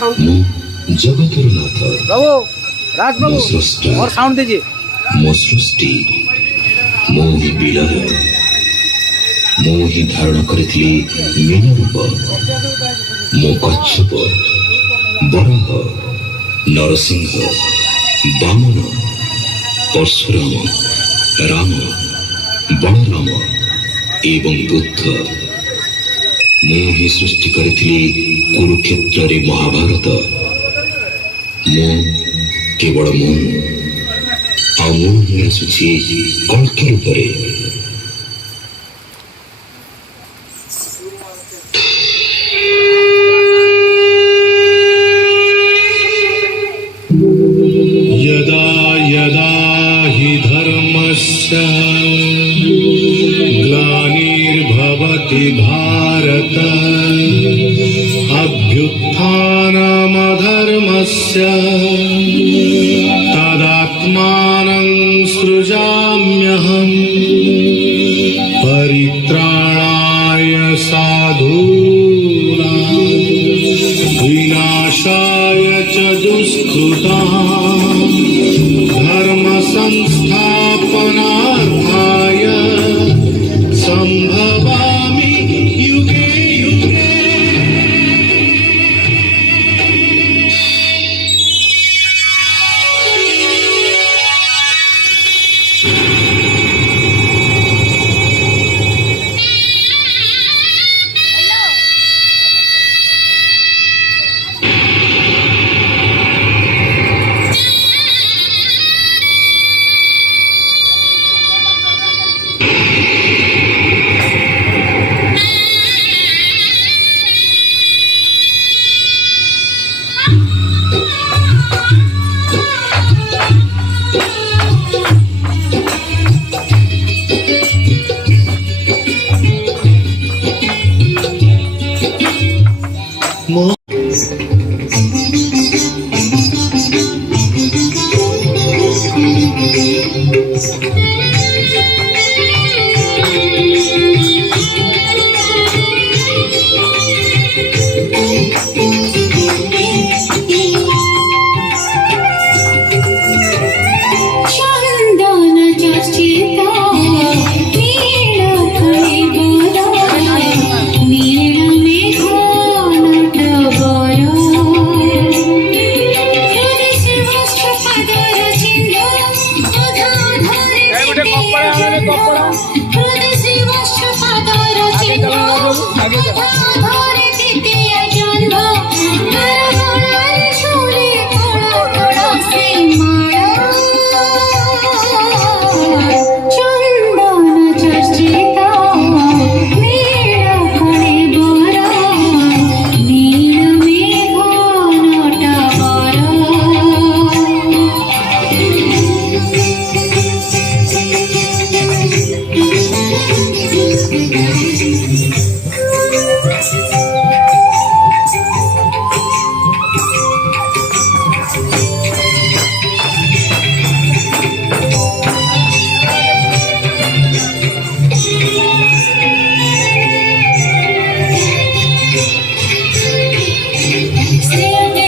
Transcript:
जगतर नाथ प्रभु राज प्रभु और साउंड दीजिए। मो सृष्टि मो ही विलय मो ही धारण करिथिली मीन रूप मो कच्छप बराह नरसिंह वामन परशुराम राम बलराम एवं बुद्ध मो ही सृष्टि करिथिली कुरुक्षेत्र रे महाभारत मो केवल मो ही आसुछि कल्की रूपरे यदा यदा हि धर्मस्य ग्लानिर्भवति भारत अभ्युत्थानमधर्मस्य तदात्मानं सृजाम्यहम् परित्राणाय साधूनां विनाशाय च दुष्कृताम् धर्म संस्थापनार्थाय संभवामि युगे युगे। आगे चलो